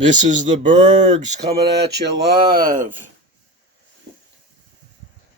This is the Bergs coming at you live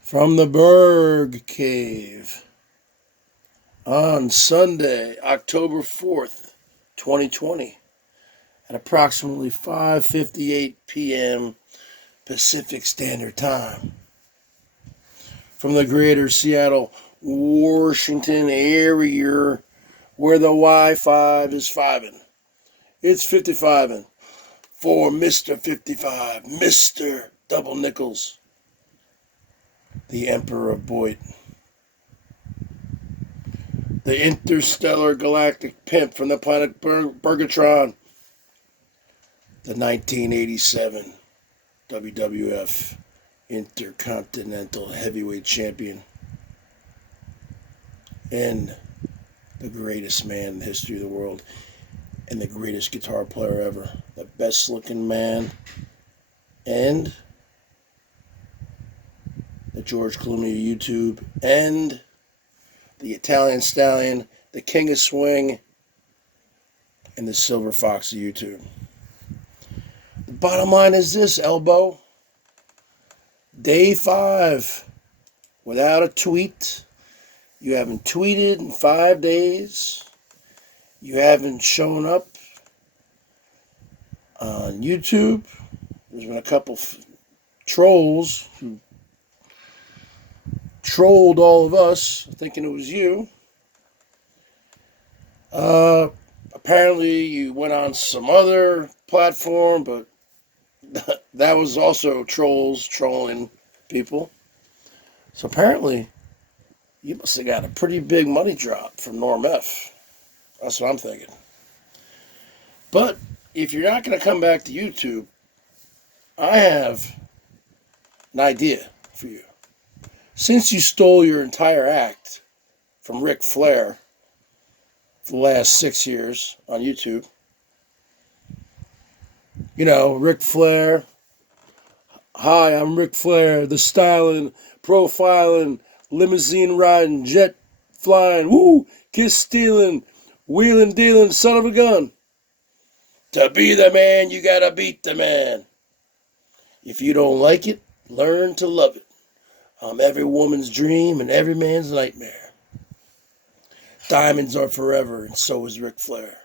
from the Berg Cave on Sunday, October 4th, 2020 at approximately 5:58 p.m. Pacific Standard Time from the greater Seattle, Washington area where the Wi-Fi is fiving. It's 55ing. For Mr. 55, Mr. Double Nickels, the Emperor of BOYT, the interstellar galactic pimp from the planet Bergatron, the 1987 WWF Intercontinental Heavyweight Champion, and the greatest man in the history of the world, and the greatest guitar player ever, the best looking man, and the George Clooney of YouTube, and the Italian Stallion, the King of Swing, and the Silver Fox of YouTube. The bottom line is this, Elbo. Day 5 without a tweet. You haven't tweeted in 5 days. You haven't shown up on YouTube. There's been a couple trolls who trolled all of us thinking it was you. Apparently you went on some other platform, but that was also trolls trolling people. So apparently you must have got a pretty big money drop from Norm F. That's what I'm thinking. But if you're not going to come back to YouTube, I have an idea for you. Since you stole your entire act from Ric Flair for the last 6 years on YouTube, you know, Ric Flair, hi, I'm Ric Flair, the styling, profiling, limousine riding, jet flying, woo, kiss stealing, wheeling dealing son of a gun. To be the man, you gotta beat the man. If you don't like it, learn to love it. I'm every woman's dream and every man's nightmare. Diamonds are forever, and so is Ric Flair.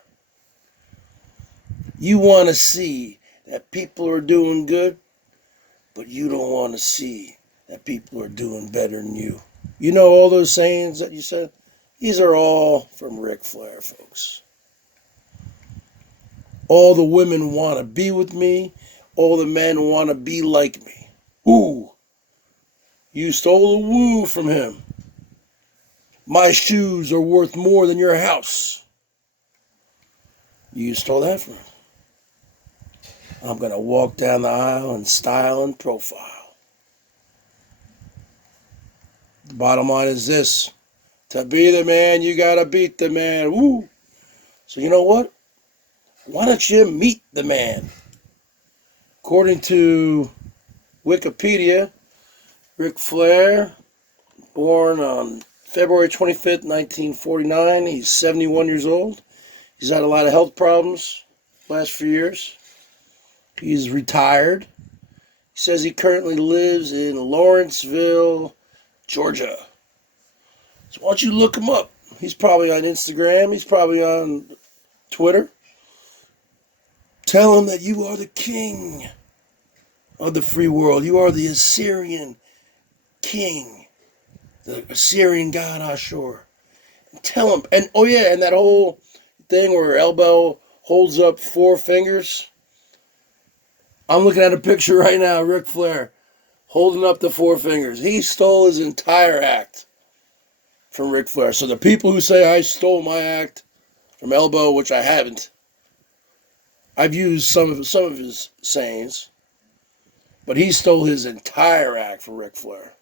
You want to see that people are doing good, but you don't want to see that people are doing better than you. You know all those sayings that you said? These are all from Ric Flair, folks. All the women want to be with me. All the men want to be like me. Ooh, you stole a woo from him. My shoes are worth more than your house. You stole that from him. I'm going to walk down the aisle in style and profile. The bottom line is this. To be the man, you got to beat the man. Woo! So you know what? Why don't you meet the man? According to Wikipedia, Ric Flair, born on February 25th, 1949. He's 71 years old. He's had a lot of health problems last few years. He's retired. He says he currently lives in Lawrenceville, Georgia. So why don't you look him up? He's probably on Instagram. He's probably on Twitter. Tell him that you are the king of the free world. You are the Assyrian king, the Assyrian god Ashur. And tell him, and oh yeah, and that whole thing where Elbo holds up 4 fingers. I'm looking at a picture right now, Ric Flair holding up the 4 fingers. He stole his entire act from Ric Flair. So the people who say I stole my act from Elbo, which I haven't, I've used some of his sayings, but he stole his entire act from Ric Flair.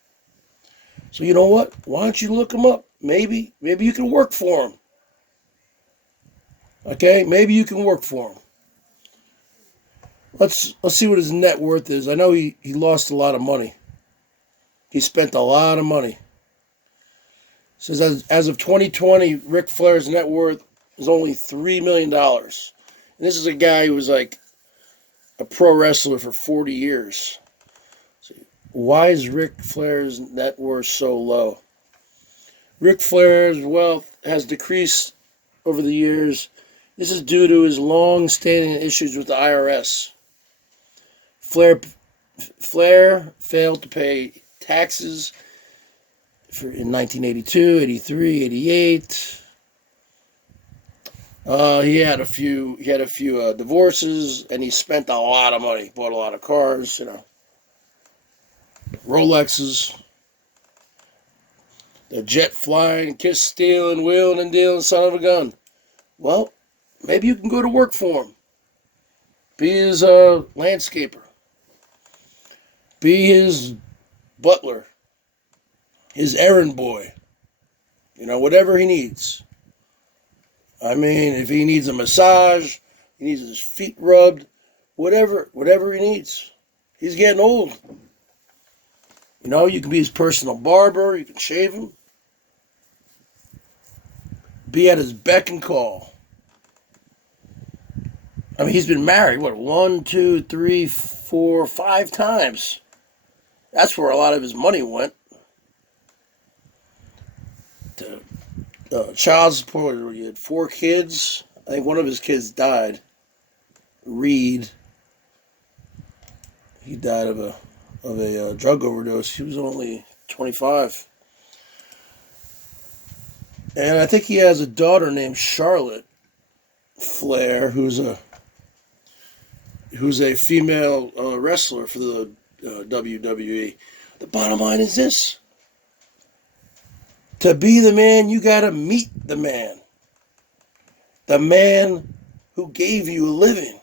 So you know what? Why don't you look him up? Maybe you can work for him. Okay, maybe you can work for him. Let's see what his net worth is. I know he lost a lot of money. He spent a lot of money. It says as of 2020, Ric Flair's net worth is only $3 million. And this is a guy who was like a pro wrestler for 40 years. Why is Ric Flair's net worth so low? Ric Flair's wealth has decreased over the years. This is due to his long-standing issues with the IRS. Flair failed to pay taxes in 1982, 83, 88. He had a few divorces, and he spent a lot of money. Bought a lot of cars, Rolexes. The jet flying, kiss stealing, wheeling and dealing son of a gun. Well, maybe you can go to work for him. Be his landscaper. Be his butler. His errand boy. Whatever he needs. I mean, if he needs a massage, he needs his feet rubbed, whatever he needs. He's getting old. You can be his personal barber. You can shave him. Be at his beck and call. I mean, he's been married, 1, 2, 3, 4, 5 times. That's where a lot of his money went. Child support. He had 4 kids. I think one of his kids died. Reed. He died of a drug overdose. He was only 25. And I think he has a daughter named Charlotte Flair, who's a female wrestler for the WWE. The bottom line is this. To be the man, you got to meet the man. The man who gave you a living.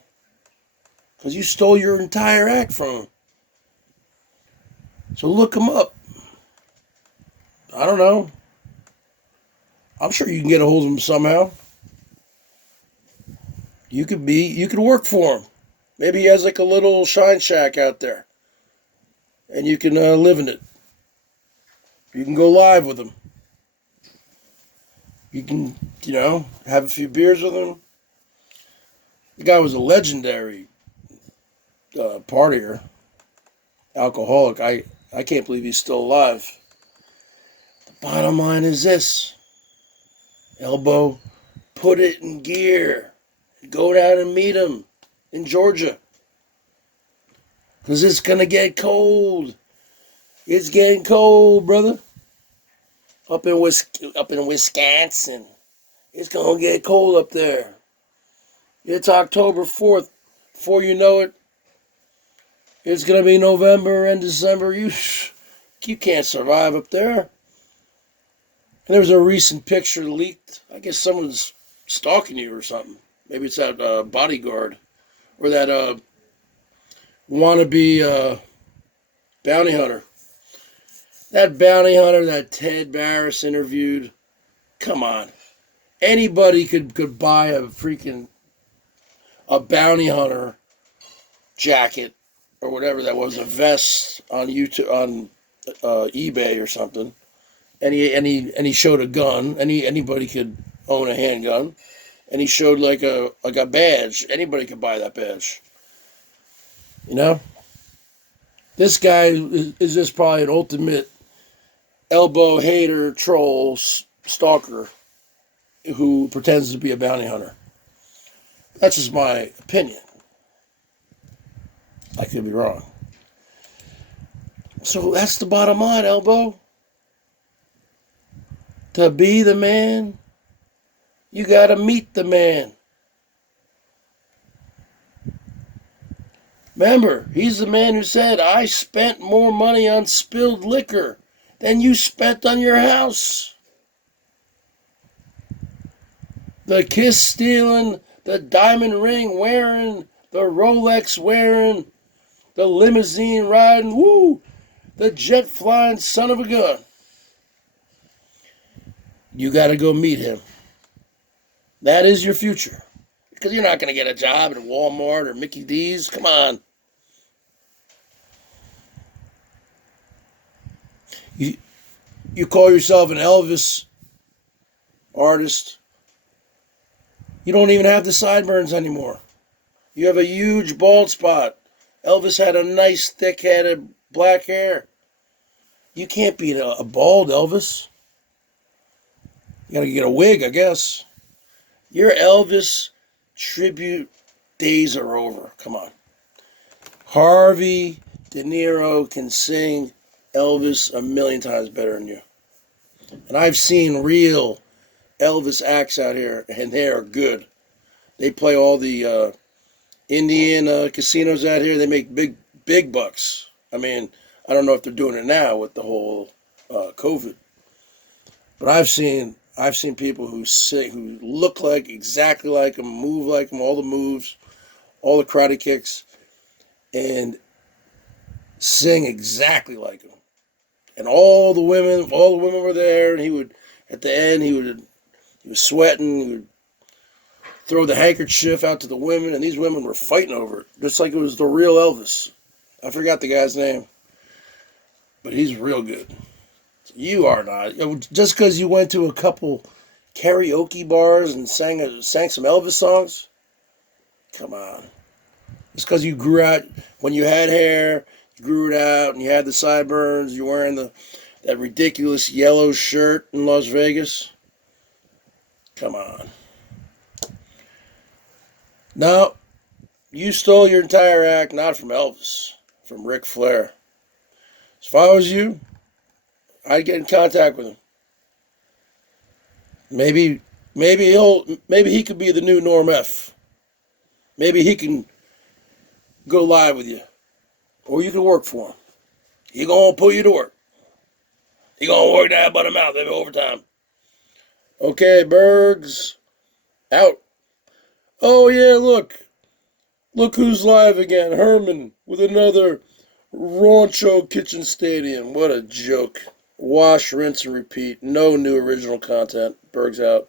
Because you stole your entire act from him. So look him up. I don't know. I'm sure you can get a hold of him somehow. You could work for him. Maybe he has like a little shine shack out there. And you can live in it. You can go live with him. You can, have a few beers with him. The guy was a legendary partier. Alcoholic. I can't believe he's still alive. The bottom line is this. Elbo, put it in gear. Go down and meet him in Georgia. Because it's going to get cold. It's getting cold, brother. Up in Wisconsin. It's going to get cold up there. It's October 4th. Before you know it, it's going to be November and December. You can't survive up there. And there was a recent picture leaked. I guess someone's stalking you or something. Maybe it's that bodyguard. Or that wannabe bounty hunter. That bounty hunter that Ted Barris interviewed. Come on. Anybody could buy a bounty hunter jacket or whatever that was, a vest on YouTube, on eBay or something. And he showed a gun. Anybody could own a handgun. And he showed like a badge. Anybody could buy that badge. This guy is just probably an ultimate elbow hater, troll, stalker who pretends to be a bounty hunter. That's just my opinion. I could be wrong. So that's the bottom line, Elbo. To be the man, you got to meet the man. Remember, he's the man who said, I spent more money on spilled liquor than you spent on your house. The kiss stealing, the diamond ring wearing, the Rolex wearing, the limousine riding, the jet flying son of a gun. You got to go meet him. That is your future. Because you're not going to get a job at Walmart or Mickey D's. Come on. You call yourself an Elvis artist. You don't even have the sideburns anymore. You have a huge bald spot. Elvis had a nice thick head of black hair. You can't beat a bald Elvis. You gotta get a wig, I guess. Your Elvis tribute days are over. Come on. Harvey De Niro can sing Elvis a million times better than you. And I've seen real Elvis acts out here, and they are good. They play all the Indian casinos out here. They make big bucks. I mean, I don't know if they're doing it now with the whole COVID, but I've seen people who sing, who look like exactly like him, move like him, all the moves, all the karate kicks, and sing exactly like him. And all the women were there, and he would, at the end, he was sweating, he would throw the handkerchief out to the women, and these women were fighting over it, just like it was the real Elvis. I forgot the guy's name, but he's real good. You are not. Just because you went to a couple karaoke bars and sang some Elvis songs? Come on. Just because you grew out, when you had hair, you grew it out, and you had the sideburns, you're wearing that ridiculous yellow shirt in Las Vegas? Come on. No, you stole your entire act, not from Elvis, from Ric Flair. If I was you, I'd get in contact with him. Maybe he could be the new Norm F. Maybe he can go live with you, or you can work for him. He gonna put you to work. He gonna work that butt him out every overtime. Okay, Bergs out. Oh yeah, look who's live again. Herman with another Rancho Kitchen Stadium. What a joke. Wash, rinse, and repeat. No new original content. Bergs out.